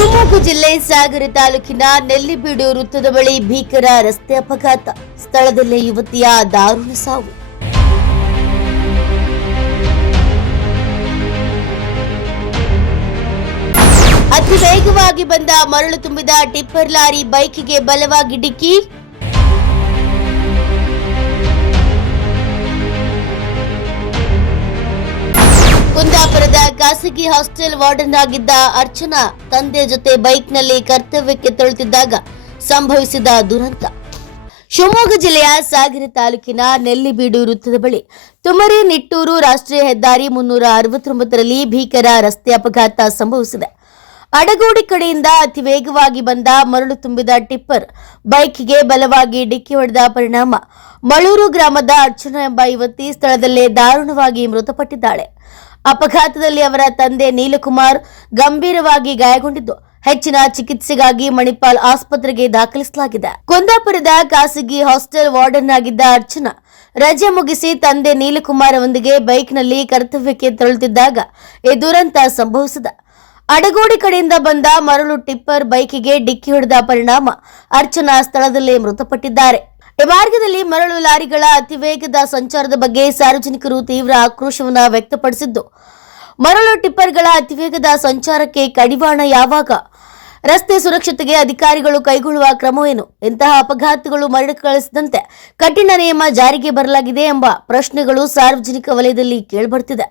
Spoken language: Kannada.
ಶಿವಮೊಗ್ಗ ಜಿಲ್ಲೆ ಸಾಗರ ತಾಲೂಕಿನ ನೆಲ್ಲಿಬೀಡು ವೃತ್ತದ ಬಳಿ ಭೀಕರ ರಸ್ತೆ ಅಪಘಾತ. ಸ್ಥಳದಲ್ಲೇ ಯುವತಿಯ ದಾರುಣ ಸಾವು. ಅತಿ ವೇಗವಾಗಿ ಬಂದ ಮರಳು ತುಂಬಿದ ಟಿಪ್ಪರ್ ಲಾರಿ ಬೈಕಿಗೆ ಬಲವಾಗಿ ಡಿಕ್ಕಿ. ಕುಂದಾಪುರದ ಖಾಸಗಿ ಹಾಸ್ಟೆಲ್ ವಾರ್ಡನ್ ಆಗಿದ್ದ ಅರ್ಚನಾ ತಂದೆ ಜೊತೆ ಬೈಕ್ನಲ್ಲಿ ಕರ್ತವ್ಯಕ್ಕೆ ತೆರಳುತ್ತಿದ್ದಾಗ ಸಂಭವಿಸಿದ ದುರಂತ. ಶಿವಮೊಗ್ಗ ಜಿಲ್ಲೆಯ ಸಾಗರ ತಾಲೂಕಿನ ನೆಲ್ಲಿಬೀಡು ವೃತ್ತದ ಬಳಿ ತುಮರಿ ನಿಟ್ಟೂರು ರಾಷ್ಟ್ರೀಯ ಹೆದ್ದಾರಿ 369ರಲ್ಲಿ ಭೀಕರ ರಸ್ತೆ ಅಪಘಾತ ಸಂಭವಿಸಿದೆ. ಅಡಗೋಡಿ ಕಡೆಯಿಂದ ಅತಿ ವೇಗವಾಗಿ ಬಂದ ಮರಳು ತುಂಬಿದ ಟಿಪ್ಪರ್ ಬೈಕ್ಗೆ ಬಲವಾಗಿ ಡಿಕ್ಕಿ ಹೊಡೆದ ಪರಿಣಾಮ ಮಳೂರು ಗ್ರಾಮದ ಅರ್ಚನಾ ಎಂಬ ಯುವತಿ ಸ್ಥಳದಲ್ಲೇ ದಾರುಣವಾಗಿ ಮೃತಪಟ್ಟಿದ್ದಾಳೆ. ಅಪಘಾತದಲ್ಲಿ ಅವರ ತಂದೆ ನೀಲಕುಮಾರ್ ಗಂಭೀರವಾಗಿ ಗಾಯಗೊಂಡಿದ್ದು ಹೆಚ್ಚಿನ ಚಿಕಿತ್ಸೆಗಾಗಿ ಮಣಿಪಾಲ್ ಆಸ್ಪತ್ರೆಗೆ ದಾಖಲಿಸಲಾಗಿದೆ. ಕುಂದಾಪುರದ ಖಾಸಗಿ ಹಾಸ್ಟೆಲ್ ವಾರ್ಡನ್ ಆಗಿದ್ದ ಅರ್ಚನಾ ರಜೆ ಮುಗಿಸಿ ತಂದೆ ನೀಲಕುಮಾರ್ ಅವರೊಂದಿಗೆ ಬೈಕ್ನಲ್ಲಿ ಕರ್ತವ್ಯಕ್ಕೆ ತೆರಳುತ್ತಿದ್ದಾಗ ಈ ದುರಂತ ಸಂಭವಿಸಿದೆ. ಅಡಗೋಡಿ ಕಡೆಯಿಂದ ಬಂದ ಮರಳು ಟಿಪ್ಪರ್ ಬೈಕಿಗೆ ಡಿಕ್ಕಿ ಹೊಡೆದ ಪರಿಣಾಮ ಅರ್ಚನಾ ಸ್ಥಳದಲ್ಲೇ ಮೃತಪಟ್ಟಿದ್ದಾರೆ. ಈ ಮಾರ್ಗದಲ್ಲಿ ಮರಳು ಲಾರಿಗಳ ಅತಿ ವೇಗದ ಸಂಚಾರದ ಬಗ್ಗೆ ಸಾರ್ವಜನಿಕರು ತೀವ್ರ ಆಕ್ರೋಶವನ್ನು ವ್ಯಕ್ತಪಡಿಸಿದ್ದು, ಮರಳು ಟಿಪ್ಪರ್ಗಳ ಅತಿವೇಗದ ಸಂಚಾರಕ್ಕೆ ಕಡಿವಾಣ ಯಾವಾಗ? ರಸ್ತೆ ಸುರಕ್ಷತೆಗೆ ಅಧಿಕಾರಿಗಳು ಕೈಗೊಳ್ಳುವ ಕ್ರಮವೇನು? ಇಂತಹ ಅಪಘಾತಗಳು ಮರುಕಳಿಸದಂತೆ ಕಠಿಣ ನಿಯಮ ಜಾರಿಗೆ ಬರಲಾಗಿದೆ ಎಂಬ ಪ್ರಶ್ನೆಗಳು ಸಾರ್ವಜನಿಕ ವಲಯದಲ್ಲಿ ಕೇಳಿಬರುತ್ತಿದೆ.